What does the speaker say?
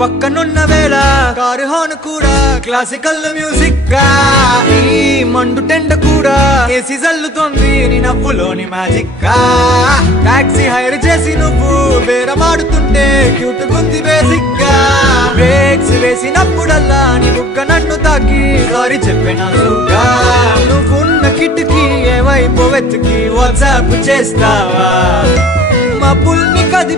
పక్కనున్న వేళ car horn కూడా క్లాసికల్ మ్యూజిక్ గా, ఈ మండు టెండ కూడా ఏసీ జల్లుతోంది నీ నవ్వులోని మ్యాజిక్ గా. టాక్సీ హైర్ చేసి నువ్వు బేరమాడుతుంటే క్యూట్ గుంది బేసిక్ గా. బ్రేక్స్ వేసినప్పుడల్లా నీ బుగ్గ నన్ను తాకి సారీ చెప్పినాసుగా. నువ్వున్న కిటికీ ఏవైపు వెతికి వాట్సాప్ చేస్తావా, మా పుల్ని కది